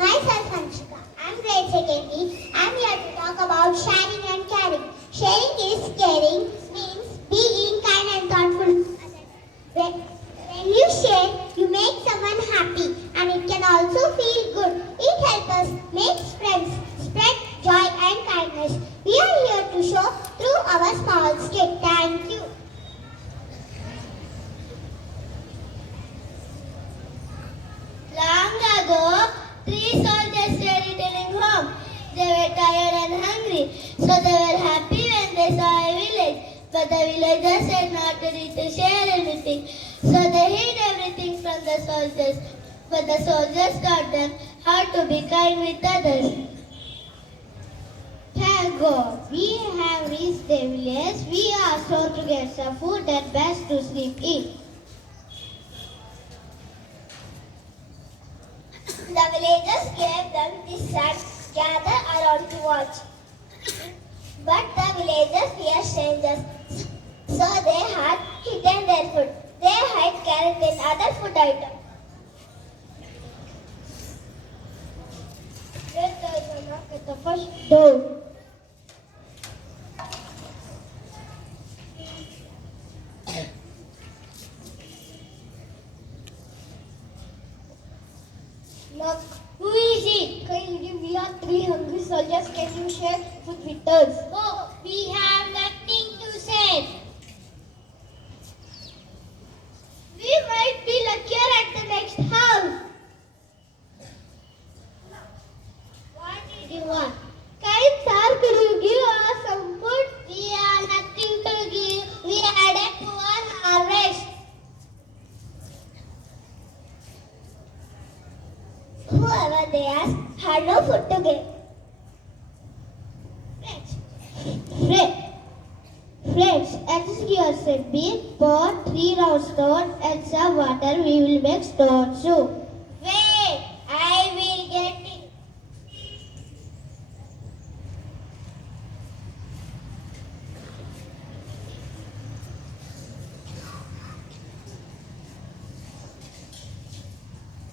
Myself Anshika. I'm grade secondary. I'm here to talk about sharing and caring. Sharing is caring means being kind and thoughtful to others. When you share, you make someone happy and it can also feel good. It helps us make friends, spread joy and kindness. We are here to show through our small skit. Thank you. Long ago, three soldiers were returning home. They were tired and hungry, so they were happy when they saw a village. But the villagers said not to share anything, so they hid everything from the soldiers. But the soldiers taught them how to be kind with others. Thank God, we have reached the village. We are told to get some food and best to sleep in. The villagers gave them this sack, gather around to watch. But the villagers feared strangers, so they had hidden their food. They hid carrot and other food items. Then there is a knock at the first door. Look, who is it? We are three hungry soldiers. Can you share food with us? Oh, we have nothing to say. We might be luckier at the next house. What did you want? Kind sir, could you give us some food? We have nothing to give. We had a poor harvest. Whoever they asked had no food to give. Friends, excuse us a bit. Pour 3 round stone and some water. We will make stone soup. Wait, I will get it.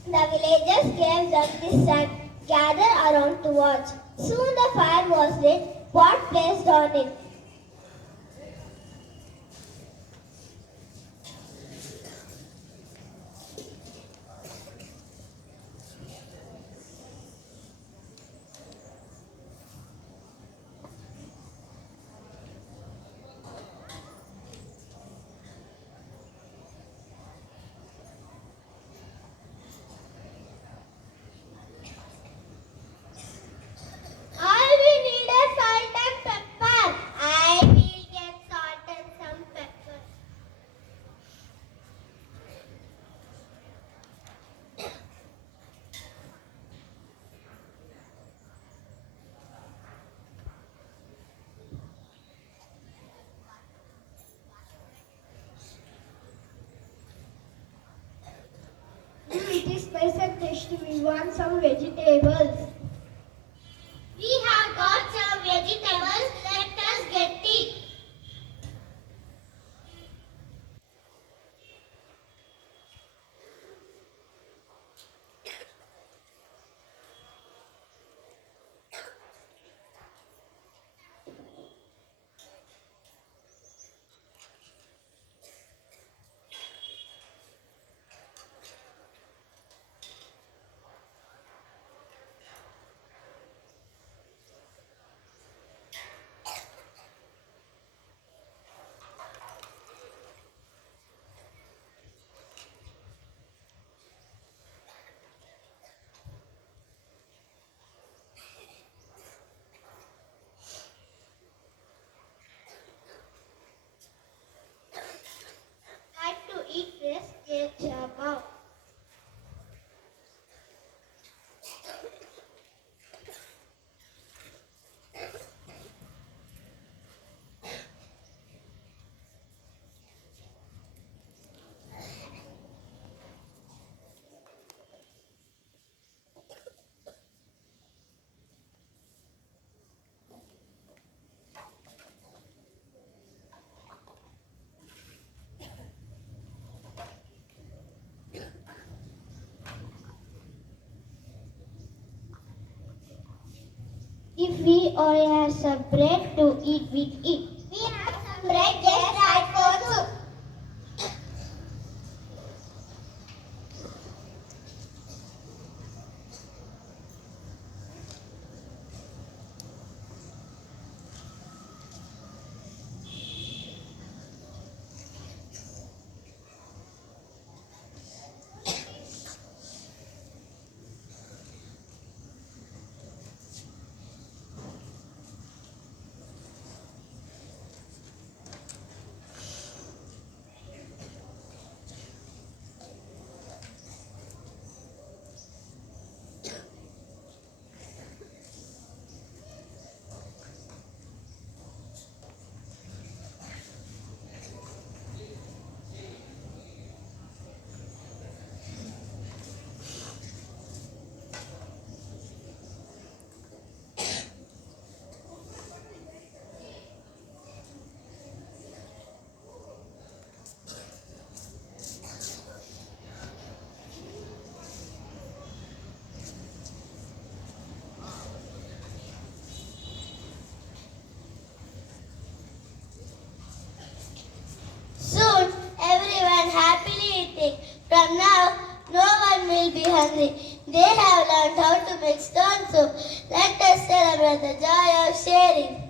The villagers gave them this sack, gathered around to watch. Soon the fire was lit, pot placed on it. All we need is salt and pepper. I will get salt and some pepper. It is nice and tasty. We want some vegetables. We have got some vegetables. Let us get it. If we only have some bread to eat, we eat. We have some bread just right for soup. Soon, everyone happily eating. From now, no one will be hungry. They have learned how to make stone soup. Let us celebrate the joy of sharing.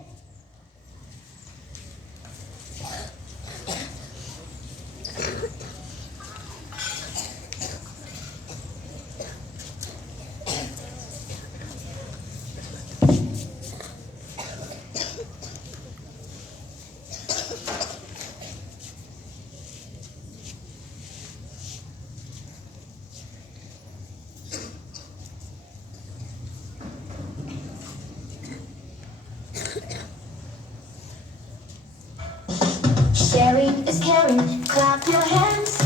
Sharing is caring. Clap your hands.